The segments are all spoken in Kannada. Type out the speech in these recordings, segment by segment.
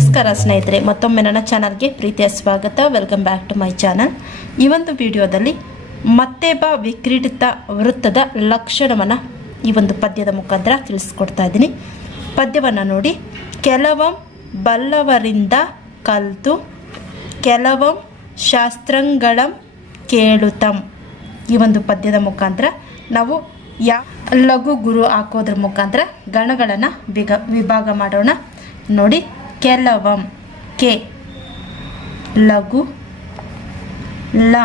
ನಮಸ್ಕಾರ ಸ್ನೇಹಿತರೆ, ಮತ್ತೊಮ್ಮೆ ನನ್ನ ಚಾನಲ್ಗೆ ಪ್ರೀತಿಯ ಸ್ವಾಗತ. Welcome back to my channel ಈ ಒಂದು ವಿಡಿಯೋದಲ್ಲಿ ಮತ್ತೆ ಬಾ ವಿಕ್ರೀಡಿತ ವೃತ್ತದ ಲಕ್ಷಣವನ್ನು ಈ ಒಂದು ಪದ್ಯದ ಮುಖಾಂತರ ತಿಳಿಸ್ಕೊಡ್ತಾ ಇದ್ದೀನಿ. ಪದ್ಯವನ್ನು ನೋಡಿ. ಕೆಲವಂ ಬಲ್ಲವರಿಂದ ಕಲ್ತು, ಕೆಲವಂ ಶಾಸ್ತ್ರಂಗಳಂ ಕೇಳುತ್ತಂ ಈ ಒಂದು ಪದ್ಯದ ಮುಖಾಂತರ ನಾವು ಯಾ ಲಘು ಗುರು ಹಾಕೋದ್ರ ಮುಖಾಂತರ ಗಣಗಳನ್ನು ವಿಗ, ವಿಭಾಗ ಮಾಡೋಣ. ನೋಡಿ. ಕೆಲವಂ. ಕೆ. ಲಘು. ಲ.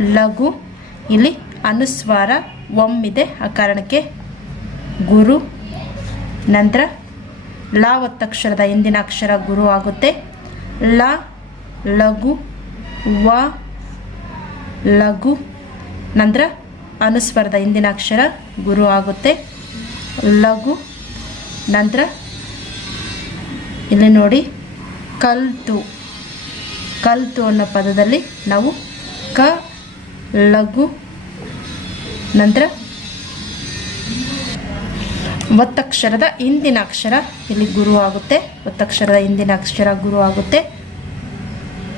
ಲಘು. ಇಲ್ಲಿ ಅನುಸ್ವಾರ, ಒಮ್ಮಿದೆ ಆ ಕಾರಣಕ್ಕೆ ಗುರು. ನಂತರ ಲ ಒತ್ತಕ್ಷರದ ಹಿಂದಿನ ಅಕ್ಷರ ಗುರು ಆಗುತ್ತೆ. ಲ, ಲಘು, ವ, ಲಘು. ನಂತರ ಅನುಸ್ವರದ ಹಿಂದಿನ ಅಕ್ಷರ ಗುರು ಆಗುತ್ತೆ. ಲಘು. ನಂತರ ಇಲ್ಲಿ ನೋಡಿ ಕಲ್ತು. ಕಲ್ತು ಅನ್ನೋ ಪದದಲ್ಲಿ ನಾವು ಕ, ಲಘು, ನಂತರ ಒತ್ತಕ್ಷರದ ಹಿಂದಿನ ಅಕ್ಷರ ಇಲ್ಲಿ ಗುರು ಆಗುತ್ತೆ. ಒತ್ತಕ್ಷರದ ಹಿಂದಿನ ಅಕ್ಷರ ಗುರು ಆಗುತ್ತೆ.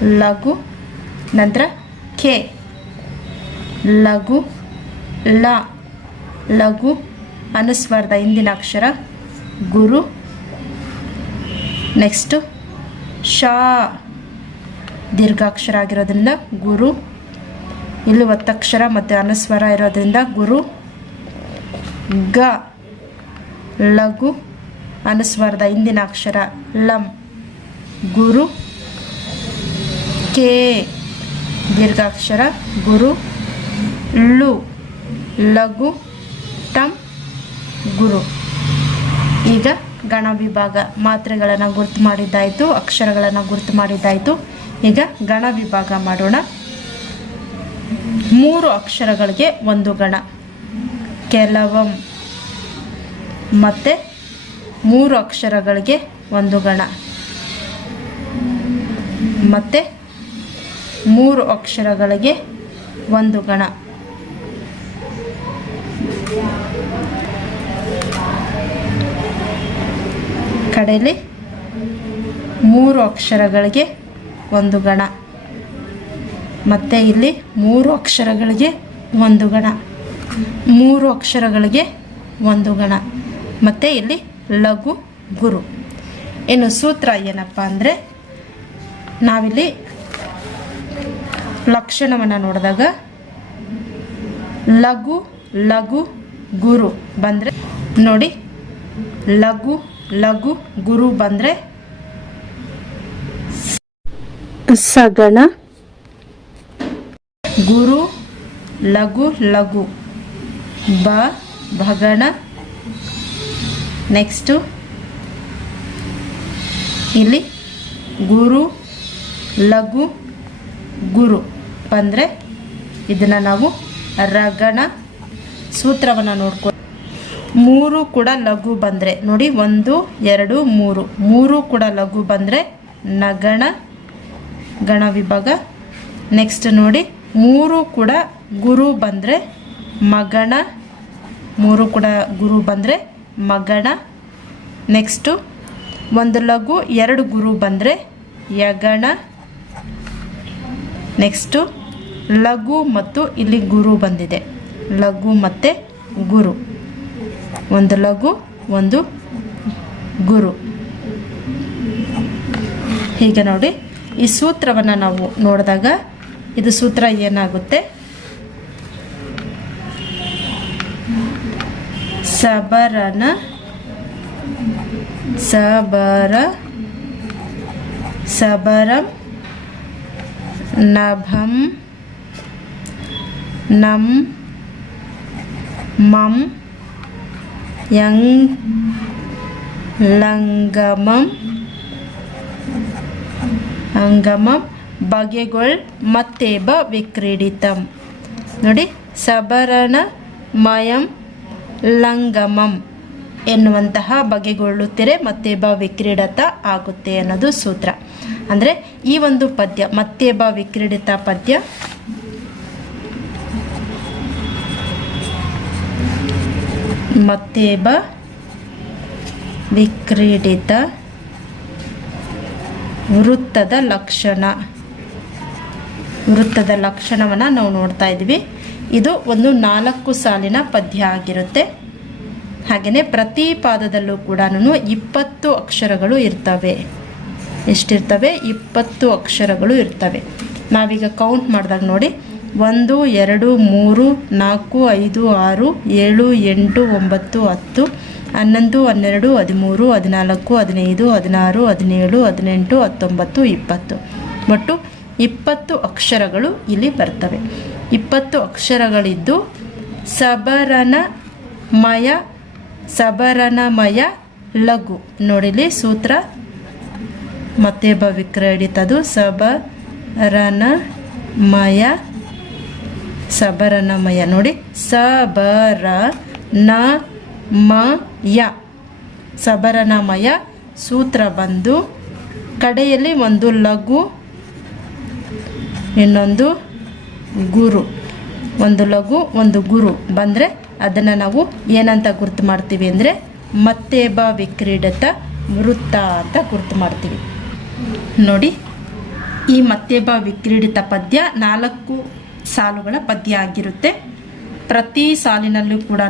ಲಘು, ನಂತರ ಕೆ. ಲಘು, ಲ. ಲಘು ಅನುಸ್ವಾರದ ಹಿಂದಿನ ಅಕ್ಷರ ಗುರು. ನೆಕ್ಸ್ಟು ಶಾ ದೀರ್ಘಾಕ್ಷರ ಆಗಿರೋದ್ರಿಂದ ಗುರು. ಇಲ್ಲಿ ಒತ್ತಕ್ಷರ ಮತ್ತು ಅನುಸ್ವರ ಇರೋದ್ರಿಂದ ಗುರು. ಗ, ಲಘು, ಅನುಸ್ವರದ ಹಿಂದಿನ ಅಕ್ಷರ, ಲಂ, ಗುರು. ಕೆ, ದೀರ್ಘಾಕ್ಷರ, ಗುರು. ಲು ಲಘು, ಟಂ, ಗುರು. ಈಗ ಗಣ ವಿಭಾಗ ಮಾತ್ರೆಗಳನ್ನು ಗುರ್ತು ಮಾಡಿದ್ದಾಯಿತು, ಅಕ್ಷರಗಳನ್ನು ಗುರ್ತು ಮಾಡಿದ್ದಾಯಿತು. ಈಗ ಗಣ ವಿಭಾಗ ಮಾಡೋಣ. ಮೂರು ಅಕ್ಷರಗಳಿಗೆ ಒಂದು ಗಣ. ಕೆಲವಂ ಮತ್ತು ಮೂರು ಅಕ್ಷರಗಳಿಗೆ ಒಂದು ಗಣ. ಮತ್ತು ಮೂರು ಅಕ್ಷರಗಳಿಗೆ ಒಂದು ಗಣ. ಕಡೆಯಲ್ಲಿ ಮೂರು ಅಕ್ಷರಗಳಿಗೆ ಒಂದು ಗಣ. ಮತ್ತು ಇಲ್ಲಿ ಮೂರು ಅಕ್ಷರಗಳಿಗೆ ಒಂದು ಗಣ. ಮೂರು ಅಕ್ಷರಗಳಿಗೆ ಒಂದು ಗಣ. ಮತ್ತು ಇಲ್ಲಿ ಲಘು ಗುರು. ಇನ್ನು ಸೂತ್ರ ಏನಪ್ಪ ಅಂದರೆ ನಾವಿಲ್ಲಿ ಲಕ್ಷಣವನ್ನು ನೋಡಿದಾಗ ಲಘು ಲಘು ಗುರು ಬಂದರೆ ನೋಡಿ, ಲಘು ಲಘು ಗುರು ಬಂದ್ರೆ ಸಗಣ. ಗುರು ಲಘು ಲಘು. ಬ ಭಗಣ. ನೆಕ್ಸ್ಟು ಇಲ್ಲಿ ಗುರು ಲಘು ಗುರು ಬಂದರೆ ಇದನ್ನು ನಾವು ರಗಣ ಸೂತ್ರವನ್ನು ನೋಡ್ಕೊ ಮೂರು ಕೂಡ ಲಘು ಬಂದರೆ, ನೋಡಿ, ಒಂದು, ಎರಡು, ಮೂರು. ಮೂರು ಕೂಡ ಲಘು ಬಂದರೆ ನಗಣ, ಗಣ ವಿಭಾಗ. ನೆಕ್ಸ್ಟ್ ನೋಡಿ, ಮೂರು ಕೂಡ ಗುರು ಬಂದರೆ ಮಗಣ, ಮೂರು ಕೂಡ ಗುರು ಬಂದರೆ ಮಗಣ. ನೆಕ್ಸ್ಟು ಒಂದು ಲಘು, ಎರಡು ಗುರು ಬಂದರೆ ಯಗಣ. ನೆಕ್ಸ್ಟು ಲಘು ಮತ್ತು ಇಲ್ಲಿ ಗುರು ಬಂದಿದೆ. ಲಘು ಮತ್ತು ಗುರು. ಒಂದು ಲಘು, ಒಂದು ಗುರು. ಹೀಗೆ ನೋಡಿ, ಈ ಸೂತ್ರವನ್ನು ನಾವು ನೋಡಿದಾಗ ಇದು ಸೂತ್ರ ಏನಾಗುತ್ತೆ? ಸಬರನ, ಸಬರ, ಸಬರಂ, ನಭಂ, ನಂ, ಮಂ ಲಂಗಮಂ ಅಂಗಮಂ ಬಗೆಗೊಳ್ ಮತ್ತೇಬ ವಿಕ್ರೀಡಿತಂ ನೋಡಿ ಸಬರಣ ಮಯಂ ಲಂಗಮಂ ಎನ್ನುವಂತಹ ಬಗೆಗೊಳ್ಳುತ್ತಿರೆ ಮತ್ತೇಬ ವಿಕ್ರೀಡತ ಆಗುತ್ತೆ ಅನ್ನೋದು ಸೂತ್ರ ಅಂದರೆ ಈ ಒಂದು ಪದ್ಯ ಮತ್ತೇಬ ವಿಕ್ರೀಡಿತ ಪದ್ಯ. ಮತ್ತೇಬ ವಿಕ್ರೀಡಿತ ವೃತ್ತದ ಲಕ್ಷಣ. ವೃತ್ತದ ಲಕ್ಷಣವನ್ನು ನಾವು ನೋಡ್ತಾ ಇದ್ವಿ ಇದು ಒಂದು ನಾಲ್ಕು ಸಾಲಿನ ಪದ್ಯ ಆಗಿರುತ್ತೆ. ಹಾಗೆಯೇ ಪ್ರತಿ ಪಾದದಲ್ಲೂ ಕೂಡ ಇಪ್ಪತ್ತು ಅಕ್ಷರಗಳು ಇರ್ತವೆ. ಎಷ್ಟಿರ್ತವೆ? ಇಪ್ಪತ್ತು ಅಕ್ಷರಗಳು ಇರ್ತವೆ. ನಾವೀಗ ಕೌಂಟ್ ಮಾಡಿದಾಗ ನೋಡಿ. ಒಂದು, ಎರಡು, ಮೂರು, ನಾಲ್ಕು, ಐದು, ಆರು, ಏಳು, ಎಂಟು, ಒಂಬತ್ತು, ಹತ್ತು, ಹನ್ನೊಂದು, ಹನ್ನೆರಡು, ಹದಿಮೂರು, ಹದಿನಾಲ್ಕು, ಹದಿನೈದು, ಹದಿನಾರು, ಹದಿನೇಳು, ಹದಿನೆಂಟು, ಹತ್ತೊಂಬತ್ತು, ಇಪ್ಪತ್ತು. ಒಟ್ಟು ಇಪ್ಪತ್ತು ಅಕ್ಷರಗಳು ಇಲ್ಲಿ ಬರ್ತವೆ. ಇಪ್ಪತ್ತು ಅಕ್ಷರಗಳಿದ್ದು ಸಬರನಮಯ ಸಬರನಮಯ ಲಘು. ನೋಡಿಲಿ ಸೂತ್ರ? ಮತ್ತೆ ಬ ವಿಕ್ರಡಿತದು ಸಬರನಮಯ ಸಬರನಮಯ. ನೋಡಿ ಸಬರ ನ ಮಯ ಸಬರನಮಯ ಸೂತ್ರ ಬಂದು ಕಡೆಯಲ್ಲಿ ಒಂದು ಲಘು, ಇನ್ನೊಂದು ಗುರು. ಒಂದು ಲಘು, ಒಂದು ಗುರು ಬಂದರೆ ಅದನ್ನು ನಾವು ಏನಂತ ಗುರುತು ಮಾಡ್ತೀವಿ ಅಂದರೆ ಮತ್ತೆ ವಿಕ್ರೀಡತ ವೃತ್ತ ಅಂತ ಗುರುತು ಮಾಡ್ತೀವಿ. ನೋಡಿ, ಈ ಮತ್ತೆ ಬ ವಿಕ್ರೀಡಿತ ಪದ್ಯ ನಾಲ್ಕು ಸಾಲುಗಳ ಪದ್ಯ ಆಗಿರುತ್ತೆ ಪ್ರತಿ ಸಾಲಿನಲ್ಲೂ ಕೂಡ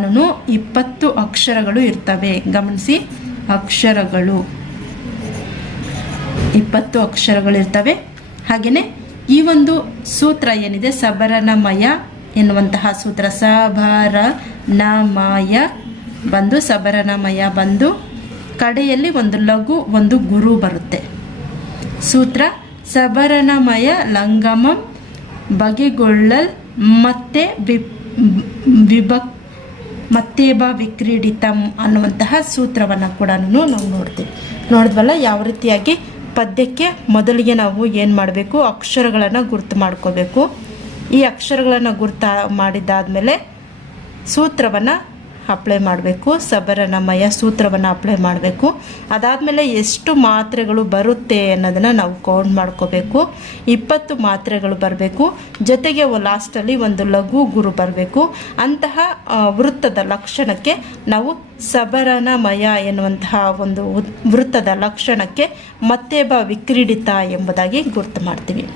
ಇಪ್ಪತ್ತು ಅಕ್ಷರಗಳು ಇರ್ತವೆ. ಗಮನಿಸಿ, ಅಕ್ಷರಗಳು. ಇಪ್ಪತ್ತು ಅಕ್ಷರಗಳಿರ್ತವೆ ಹಾಗೆಯೇ ಈ ಒಂದು ಸೂತ್ರ ಏನಿದೆ? ಸಬರನಮಯ ಎನ್ನುವಂತಹ ಸೂತ್ರ. ಸಬರನಮಯ ಬಂದು ಸಬರನಮಯ ಬಂದು ಕಡೆಯಲ್ಲಿ ಒಂದು ಲಘು, ಒಂದು ಗುರು ಬರುತ್ತೆ. ಸೂತ್ರ ಸಬರನಮಯ ಲಂಗಮಂ ಬಗೆಗೊಳ್ಳಲ್ ಮತ್ತೆ ವಿ- ವಿಭಕ್, ಮತ್ತೇಬ ವಿಕ್ರೀಡಿತಂ ಅನ್ನುವಂತಹ ಸೂತ್ರವನ್ನು ಕೂಡ ನಾವು ನೋಡ್ತೀವಿ. ನೋಡಿದ್ವಲ್ಲ, ಯಾವ ರೀತಿಯಾಗಿ ಪದ್ಯಕ್ಕೆ ಮೊದಲಿಗೆ ನಾವು ಏನು ಮಾಡಬೇಕು? ಅಕ್ಷರಗಳನ್ನು ಗುರ್ತು ಮಾಡ್ಕೋಬೇಕು. ಈ ಅಕ್ಷರಗಳನ್ನು ಗುರ್ತ ಮಾಡಿದ್ದಾದಮೇಲೆ ಸೂತ್ರವನ್ನು ಅಪ್ಲೈ ಮಾಡಬೇಕು, ಸಬರನಮಯ ಸೂತ್ರವನ್ನು ಅಪ್ಲೈ ಮಾಡಬೇಕು. ಅದಾದಮೇಲೆ ಎಷ್ಟು ಮಾತ್ರೆಗಳು ಬರುತ್ತೆ ಅನ್ನೋದನ್ನು ನಾವು ಕೌಂಟ್ ಮಾಡ್ಕೋಬೇಕು. ಇಪ್ಪತ್ತು ಮಾತ್ರೆಗಳು ಬರಬೇಕು. ಜೊತೆಗೆ ಲಾಸ್ಟಲ್ಲಿ ಒಂದು ಲಘು ಗುರು ಬರಬೇಕು. ಅಂತಹ ವೃತ್ತದ ಲಕ್ಷಣಕ್ಕೆ ನಾವು ಸಬರನಮಯ ಎನ್ನುವಂತಹ ಒಂದು ವೃತ್ತದ ಲಕ್ಷಣಕ್ಕೆ ಮತ್ತೆ ಬ ವಿಕ್ರೀಡಿತ ಎಂಬುದಾಗಿ ಗುರುತು ಮಾಡ್ತೀವಿ.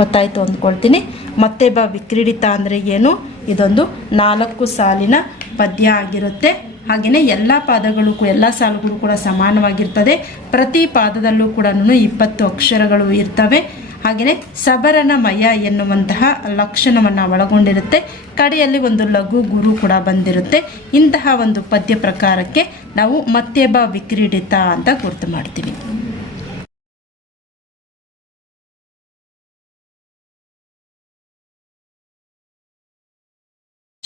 ಗೊತ್ತಾಯಿತು ಅಂದ್ಕೊಳ್ತೀನಿ. ಮತ್ತೆ ಬ, ವಿಕ್ರೀಡಿತ ಅಂದರೆ ಏನು? ಇದೊಂದು ನಾಲ್ಕು ಸಾಲಿನ ಪದ್ಯ ಆಗಿರುತ್ತೆ. ಹಾಗೆಯೇ ಎಲ್ಲ ಪಾದಗಳು ಎಲ್ಲ ಸಾಲುಗಳು ಕೂಡ ಸಮಾನವಾಗಿರ್ತದೆ. ಪ್ರತಿ ಪಾದದಲ್ಲೂ ಕೂಡ ಇಪ್ಪತ್ತು ಅಕ್ಷರಗಳು ಇರ್ತವೆ. ಹಾಗೆಯೇ ಸಬರನಮಯ ಎನ್ನುವಂತಹ ಲಕ್ಷಣವನ್ನು ಒಳಗೊಂಡಿರುತ್ತೆ. ಕಡೆಯಲ್ಲಿ ಒಂದು ಲಘು ಗುರು ಕೂಡ ಬಂದಿರುತ್ತೆ. ಇಂತಹ ಒಂದು ಪದ್ಯ ಪ್ರಕಾರಕ್ಕೆ ನಾವು ಮತ್ತೆ ಬ, ವಿಕ್ರೀಡಿತ ಅಂತ ಗುರುತು ಮಾಡ್ತೀವಿ.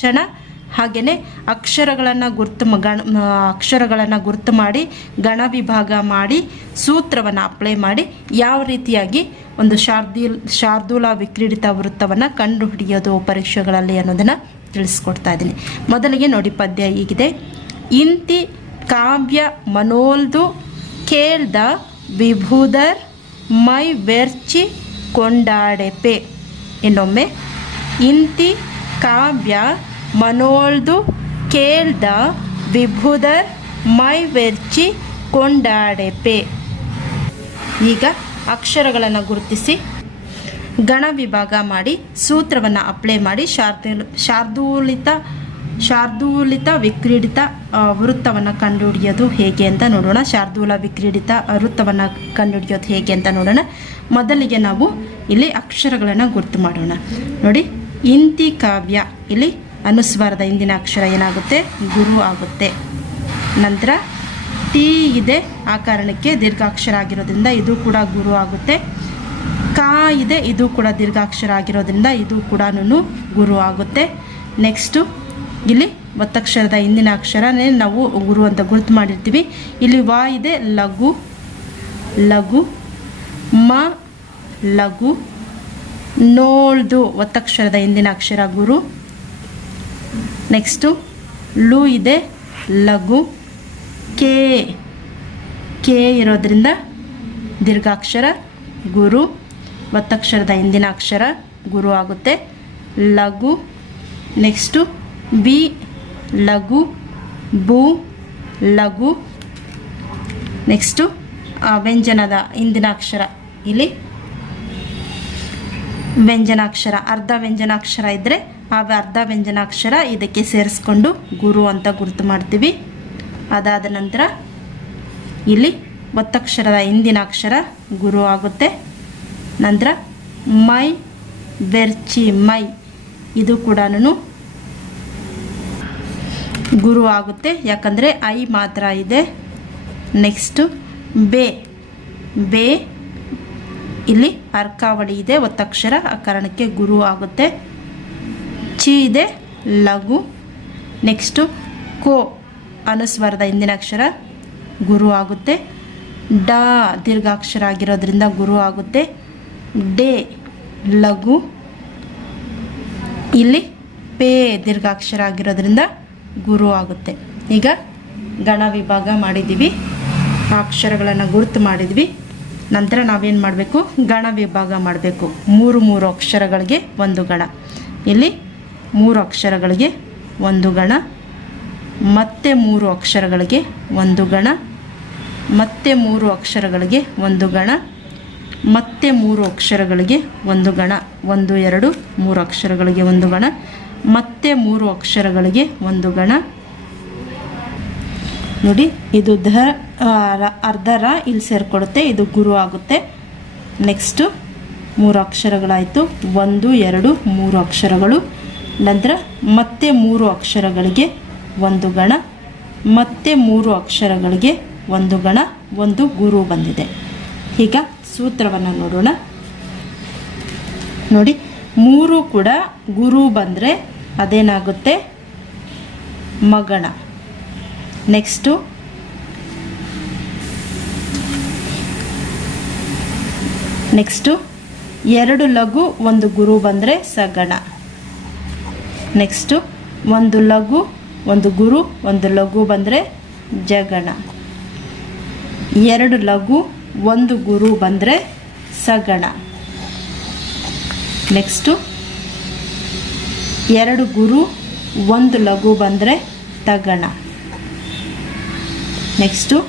ಕ್ಷಣ ಹಾಗೆಯೇ ಅಕ್ಷರಗಳನ್ನು ಗುರ್ತು ಗಣ ಅಕ್ಷರಗಳನ್ನು ಗುರ್ತು ಮಾಡಿ, ಗಣ ವಿಭಾಗ ಮಾಡಿ, ಸೂತ್ರವನ್ನು ಅಪ್ಲೈ ಮಾಡಿ ಯಾವ ರೀತಿಯಾಗಿ ಒಂದು ಶಾರ್ದೂಲ್ ಶಾರ್ದೂಲ ವಿಕ್ರೀಡಿತ ವೃತ್ತವನ್ನು ಕಂಡುಹಿಡಿಯೋದು ಪರೀಕ್ಷೆಗಳಲ್ಲಿ ಅನ್ನೋದನ್ನು ತಿಳಿಸ್ಕೊಡ್ತಾ ಇದ್ದೀನಿ. ಮೊದಲಿಗೆ ನೋಡಿ ಪದ್ಯ ಹೀಗಿದೆ. ಇಂತಿ ಕಾವ್ಯ ಮನೋಲ್ದು ಕೇಳ್ದ ವಿಭೂದರ್ ಮೈ ವೆರ್ಚಿ ಕೊಂಡಾಡೆಪೆ ಇನ್ನೊಮ್ಮೆ ಇಂತಿ ಕಾವ್ಯ ಮನೋಳ್ದು ಕೇಳ್ದ ವಿಭುದರ್ ಮೈ ವೆರ್ಚಿ ಕೊಂಡಾಡೆಪೆ. ಈಗ ಅಕ್ಷರಗಳನ್ನು ಗುರುತಿಸಿ. ಗಣ ವಿಭಾಗ ಮಾಡಿ, ಸೂತ್ರವನ್ನು ಅಪ್ಲೈ ಮಾಡಿ, ಶಾರ್ದೂಲ್, ಶಾರ್ದೂಲಿತ ಶಾರ್ದೂಲಿತ ವಿಕ್ರೀಡಿತ ವೃತ್ತವನ್ನು ಕಂಡುಹಿಡಿಯೋದು ಹೇಗೆ ಅಂತ ನೋಡೋಣ. ಶಾರ್ದೂಲ ವಿಕ್ರೀಡಿತ ವೃತ್ತವನ್ನು ಕಂಡುಹಿಡಿಯೋದು ಹೇಗೆ ಅಂತ ನೋಡೋಣ. ಮೊದಲಿಗೆ ನಾವು ಇಲ್ಲಿ ಅಕ್ಷರಗಳನ್ನು ಗುರುತು ಮಾಡೋಣ. ನೋಡಿ, ಇಂತಿ ಕಾವ್ಯ, ಇಲ್ಲಿ ಅನುಸ್ವಾರದ ಹಿಂದಿನ ಅಕ್ಷರ ಏನಾಗುತ್ತೆ? ಗುರು ಆಗುತ್ತೆ. ನಂತರ ಟಿ ಇದೆ ಆ ಕಾರಣಕ್ಕೆ ದೀರ್ಘಾಕ್ಷರ ಆಗಿರೋದ್ರಿಂದ ಇದು ಕೂಡ ಗುರು ಆಗುತ್ತೆ. ಕಾ ಇದೆ ಇದು ಕೂಡ ದೀರ್ಘಾಕ್ಷರ ಆಗಿರೋದ್ರಿಂದ ಇದು ಕೂಡ ಗುರು ಆಗುತ್ತೆ. ನೆಕ್ಸ್ಟು ಇಲ್ಲಿ ಒತ್ತಕ್ಷರದ ಹಿಂದಿನ ಅಕ್ಷರನೇ ನಾವು ಗುರು ಅಂತ ಗುರುತು ಮಾಡಿರ್ತೀವಿ. ಇಲ್ಲಿ ವಾ ಇದೆ ಲಘು ಲಘು, ಮ, ಲಘು, ನೋಳ್ದು ಒತ್ತಕ್ಷರದ ಹಿಂದಿನ ಅಕ್ಷರ ಗುರು. ನೆಕ್ಸ್ಟು ಲು ಇದೆ ಲಘು ಕೆ ಕೆ ಇರೋದ್ರಿಂದ ದೀರ್ಘಾಕ್ಷರ, ಗುರು ಒತ್ತಕ್ಷರದ ಹಿಂದಿನ ಅಕ್ಷರ, ಗುರು ಆಗುತ್ತೆ. ಲಘು ನೆಕ್ಸ್ಟು ಬಿ, ಲಘು ಬೂ ಲಘು. ನೆಕ್ಸ್ಟು ವ್ಯಂಜನದ ಹಿಂದಿನ ಅಕ್ಷರ ಇಲ್ಲಿ. ವ್ಯಂಜನಾಕ್ಷರ, ಅರ್ಧ ವ್ಯಂಜನಾಕ್ಷರ ಇದ್ದರೆ ಆ ಅರ್ಧ ವ್ಯಂಜನಾಕ್ಷರ ಇದಕ್ಕೆ ಸೇರಿಸ್ಕೊಂಡು ಗುರು ಅಂತ ಗುರುತು ಮಾಡ್ತೀವಿ. ಅದಾದ ನಂತರ ಇಲ್ಲಿ ಒತ್ತಕ್ಷರದ ಹಿಂದಿನ ಅಕ್ಷರ ಗುರು ಆಗುತ್ತೆ. ನಂತರ ಮೈ ಬೆರ್ಚಿ ಮೈ ಇದು ಕೂಡ ಗುರು ಆಗುತ್ತೆ. ಯಾಕಂದರೆ ಐ ಮಾತ್ರ ಇದೆ. ನೆಕ್ಸ್ಟು ಬೇ. ಬೇ, ಇಲ್ಲಿ ಅರ್ಕಾವಳಿ ಇದೆ, ಒತ್ತಕ್ಷರ ಆ ಕಾರಣಕ್ಕೆ ಗುರು ಆಗುತ್ತೆ. ಚಿ ಇದೆ, ಲಘು ನೆಕ್ಸ್ಟು ಕೋ ಅನುಸ್ವರದ ಹಿಂದಿನ ಅಕ್ಷರ ಗುರು ಆಗುತ್ತೆ. ಡ ದೀರ್ಘಾಕ್ಷರ ಆಗಿರೋದ್ರಿಂದ ಗುರು ಆಗುತ್ತೆ. ಡೇ ಲಘು. ಇಲ್ಲಿ ಪೇ ದೀರ್ಘಾಕ್ಷರ ಆಗಿರೋದ್ರಿಂದ ಗುರು ಆಗುತ್ತೆ. ಈಗ ಗಣ ವಿಭಾಗ ಮಾಡಿದ್ದೀವಿ. ಅಕ್ಷರಗಳನ್ನು ಗುರುತು ಮಾಡಿದ್ವಿ. ನಂತರ ನಾವೇನು ಮಾಡಬೇಕು? ಗಣ ವಿಭಾಗ ಮಾಡಬೇಕು. ಮೂರು ಮೂರು ಅಕ್ಷರಗಳಿಗೆ ಒಂದು ಗಣ. ಇಲ್ಲಿ ಮೂರು ಅಕ್ಷರಗಳಿಗೆ ಒಂದು ಗಣ, ಮತ್ತೆ ಮೂರು ಅಕ್ಷರಗಳಿಗೆ ಒಂದು ಗಣ, ಮತ್ತೆ ಮೂರು ಅಕ್ಷರಗಳಿಗೆ ಒಂದು ಗಣ, ಮತ್ತೆ ಮೂರು ಅಕ್ಷರಗಳಿಗೆ ಒಂದು ಗಣ, ಒಂದು, ಎರಡು, ಮೂರು ಅಕ್ಷರಗಳಿಗೆ ಒಂದು ಗಣ, ಮತ್ತೆ ಮೂರು ಅಕ್ಷರಗಳಿಗೆ ಒಂದು ಗಣ. ನೋಡಿ, ಇದು ಧ ಅರ್ಧ ರ ಇಲ್ಲಿ ಸೇರಿಕೊಡುತ್ತೆ, ಇದು ಗುರು ಆಗುತ್ತೆ. ನೆಕ್ಸ್ಟು ಮೂರು ಅಕ್ಷರಗಳಾಯಿತು. ಒಂದು, ಎರಡು, ಮೂರು ಅಕ್ಷರಗಳು. ನಂತರ ಮತ್ತೆ ಮೂರು ಅಕ್ಷರಗಳಿಗೆ ಒಂದು ಗಣ, ಮತ್ತೆ ಮೂರು ಅಕ್ಷರಗಳಿಗೆ ಒಂದು ಗಣ, ಒಂದು ಗುರು ಬಂದಿದೆ. ಈಗ ಸೂತ್ರವನ್ನು ನೋಡೋಣ. ನೋಡಿ, ಮೂರು ಕೂಡ ಗುರು ಬಂದರೆ ಅದೇನಾಗುತ್ತೆ? ಮಗಣ. ನೆಕ್ಸ್ಟು ನೆಕ್ಸ್ಟು ಎರಡು ಲಘು, ಒಂದು ಗುರು ಬಂದರೆ ಸಗಣ. ನೆಕ್ಸ್ಟು ಒಂದು ಲಘು, ಒಂದು ಗುರು, ಒಂದು ಲಘು ಬಂದರೆ ಜಗಣ. ಎರಡು ಲಘು, ಒಂದು ಗುರು ಬಂದರೆ ಸಗಣ. ನೆಕ್ಸ್ಟು ಎರಡು ಗುರು, ಒಂದು ಲಘು ಬಂದರೆ ತಗಣ. ನೆಕ್ಸ್ಟು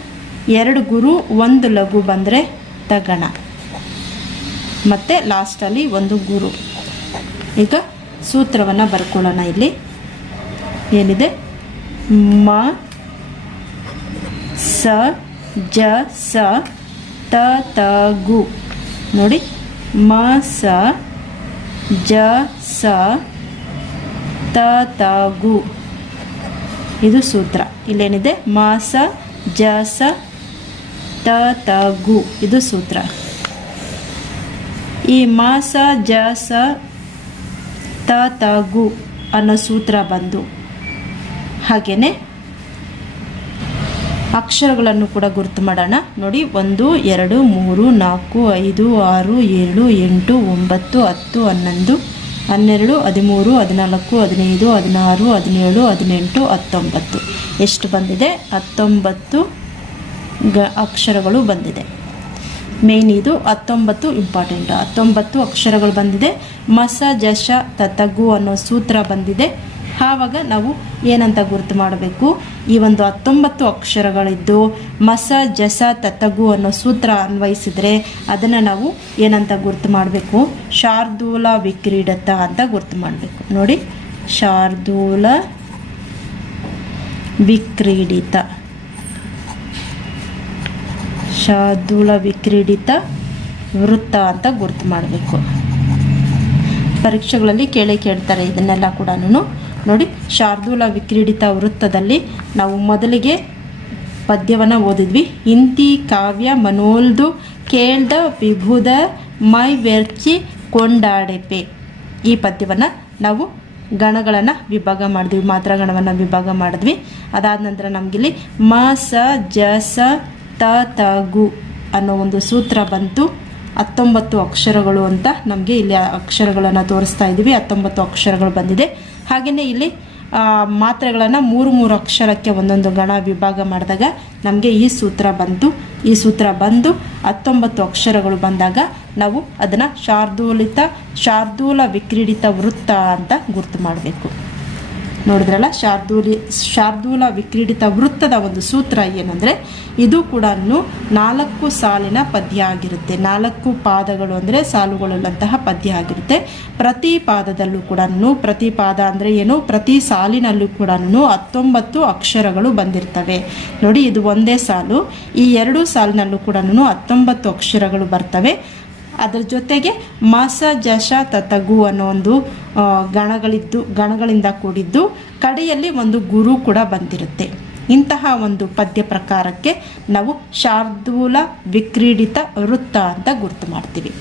ಎರಡು ಗುರು, ಒಂದು ಲಘು ಬಂದರೆ ತಗಣ. ಮತ್ತು ಲಾಸ್ಟಲ್ಲಿ ಒಂದು ಗುರು. ಈಗ ಸೂತ್ರವನ್ನು ಬರ್ಕೊಳ್ಳೋಣ ಇಲ್ಲಿ. ಏನಿದೆ? ಮ, ಸ, ಜ, ಸ, ತ ತ, ಗು. ನೋಡಿ. ಮ, ಸ, ಜ, ಸ, ತ ತ, ಗು. ಇದು ಸೂತ್ರ. ಇಲ್ಲೇನಿದೆ? ಸ, ಜ, ಸ, ತ ತ, ಗು. ಇದು ಸೂತ್ರ. ಈ ಮಾಸ ಜ, ಸ ತ ತ ಗು ಅನ್ನೋ ಸೂತ್ರ ಬಂದು. ಹಾಗೆಯೇ ಅಕ್ಷರಗಳನ್ನು ಕೂಡ ಗುರುತು ಮಾಡೋಣ. ನೋಡಿ, ಒಂದು, ಎರಡು, ಮೂರು, ನಾಲ್ಕು, ಐದು, ಆರು, ಏಳು, ಎಂಟು, ಒಂಬತ್ತು, ಹತ್ತು, ಹನ್ನೊಂದು, ಹನ್ನೆರಡು, ಹದಿಮೂರು, ಹದಿನಾಲ್ಕು, ಹದಿನೈದು, ಹದಿನಾರು, ಹದಿನೇಳು, ಹದಿನೆಂಟು, ಹತ್ತೊಂಬತ್ತು. ಎಷ್ಟು ಬಂದಿದೆ? ಹತ್ತೊಂಬತ್ತು ಗ ಅಕ್ಷರಗಳು ಬಂದಿದೆ. ಮೇನ್ ಇದು ಹತ್ತೊಂಬತ್ತು ಇಂಪಾರ್ಟೆಂಟ್ ಹತ್ತೊಂಬತ್ತು ಅಕ್ಷರಗಳು ಬಂದಿದೆ. ಮಸ ಜಶ ತತಗು ಅನ್ನೋ ಸೂತ್ರ ಬಂದಿದೆ. ಆವಾಗ ನಾವು ಏನಂತ ಗುರುತು ಮಾಡಬೇಕು? ಈ ಒಂದು ಹತ್ತೊಂಬತ್ತು ಅಕ್ಷರಗಳಿದ್ದು ಮಸ ಜಸ ತತಗು ಅನ್ನೋ ಸೂತ್ರ ಅನ್ವಯಿಸಿದರೆ ಅದನ್ನು ನಾವು ಏನಂತ ಗುರುತು ಮಾಡಬೇಕು? ಶಾರ್ದೂಲ ವಿಕ್ರೀಡತ ಅಂತ ಗುರುತು ಮಾಡಬೇಕು. ನೋಡಿ. ಶಾರ್ದೂಲ ವಿಕ್ರೀಡಿತ. ಶಾರ್ದೂಲ ವಿಕ್ರೀಡಿತ ವೃತ್ತ ಅಂತ ಗುರುತು ಮಾಡಬೇಕು. ಪರೀಕ್ಷೆಗಳಲ್ಲಿ ಕೇಳಿ ಕೇಳ್ತಾರೆ ಇದನ್ನೆಲ್ಲ ಕೂಡ ನೋಡಿ ಶಾರ್ದೂಲ ವಿಕ್ರೀಡಿತ ವೃತ್ತದಲ್ಲಿ ನಾವು ಮೊದಲಿಗೆ ಪದ್ಯವನ್ನು ಓದಿದ್ವಿ. ಇಂತಿ ಕಾವ್ಯ ಮನೋಲ್ದು ಕೇಳ್ದ ವಿಭುದ ಮೈ ವೆರ್ಚಿ ಕೊಂಡಾಡೆಪೆ. ಈ ಪದ್ಯವನ್ನು ನಾವು ಗಣಗಳನ್ನು ವಿಭಾಗ ಮಾಡಿದ್ವಿ, ಮಾತ್ರಾಗಣವನ್ನು ವಿಭಾಗ ಮಾಡಿದ್ವಿ. ಅದಾದ ನಂತರ ನಮಗಿಲ್ಲಿ ಮ, ಸ, ಜ, ಸ ತ ತ, ಗು ಅನ್ನೋ ಒಂದು ಸೂತ್ರ ಬಂತು. ಹತ್ತೊಂಬತ್ತು ಅಕ್ಷರಗಳು ಅಂತ ನಮಗೆ ಇಲ್ಲಿ ಅಕ್ಷರಗಳನ್ನು ತೋರಿಸ್ತಾ ಇದ್ದೀವಿ ಹತ್ತೊಂಬತ್ತು ಅಕ್ಷರಗಳು ಬಂದಿದೆ. ಹಾಗೆಯೇ ಇಲ್ಲಿ ಮಾತ್ರೆಗಳನ್ನು ಮೂರು ಮೂರು ಅಕ್ಷರಕ್ಕೆ ಒಂದೊಂದು ಗಣ ವಿಭಾಗ ಮಾಡಿದಾಗ ನಮಗೆ ಈ ಸೂತ್ರ ಬಂತು. ಈ ಸೂತ್ರ ಬಂದು ಹತ್ತೊಂಬತ್ತು ಅಕ್ಷರಗಳು ಬಂದಾಗ ನಾವು ಅದನ್ನು ಶಾರ್ದೂಲಿತ, ಶಾರ್ದೂಲ ವಿಕ್ರೀಡಿತ ವೃತ್ತ ಅಂತ ಗುರ್ತು ಮಾಡಬೇಕು. ನೋಡಿದ್ರಲ್ಲ? ಶಾರ್ದೂಲಿ, ಶಾರ್ದೂಲ ವಿಕ್ರೀಡಿತ ವೃತ್ತದ ಒಂದು ಸೂತ್ರ ಏನಂದರೆ, ಇದು ಕೂಡ ನಾಲ್ಕು ಸಾಲಿನ ಪದ್ಯ ಆಗಿರುತ್ತೆ. ನಾಲ್ಕು ಪಾದಗಳು ಅಂದರೆ ಸಾಲುಗಳಲ್ಲಂತಹ ಪದ್ಯ ಆಗಿರುತ್ತೆ. ಪ್ರತಿ ಪಾದದಲ್ಲೂ ಕೂಡ ಪ್ರತಿ ಪಾದ ಅಂದರೆ ಏನು? ಪ್ರತಿ ಸಾಲಿನಲ್ಲೂ ಕೂಡ ಹತ್ತೊಂಬತ್ತು ಅಕ್ಷರಗಳು ಬಂದಿರ್ತವೆ. ನೋಡಿ, ಇದು ಒಂದೇ ಸಾಲು. ಈ ಎರಡು ಸಾಲಿನಲ್ಲೂ ಕೂಡ ಹತ್ತೊಂಬತ್ತು ಅಕ್ಷರಗಳು ಬರ್ತವೆ. ಅದರ ಜೊತೆಗೆ ಮಾಸ, ಜಶ, ತತಗು ಅನ್ನೋ ಒಂದು ಗಣಗಳಿದ್ದು, ಗಣಗಳಿಂದ ಕೂಡಿದ್ದು ಕಡೆಯಲ್ಲಿ ಒಂದು ಗುರು ಕೂಡ ಬಂದಿರುತ್ತೆ. ಇಂತಹ ಒಂದು ಪದ್ಯ ಪ್ರಕಾರಕ್ಕೆ ನಾವು ಶಾರ್ದೂಲ ವಿಕ್ರೀಡಿತ ವೃತ್ತ ಅಂತ ಗುರುತು ಮಾಡ್ತೀವಿ.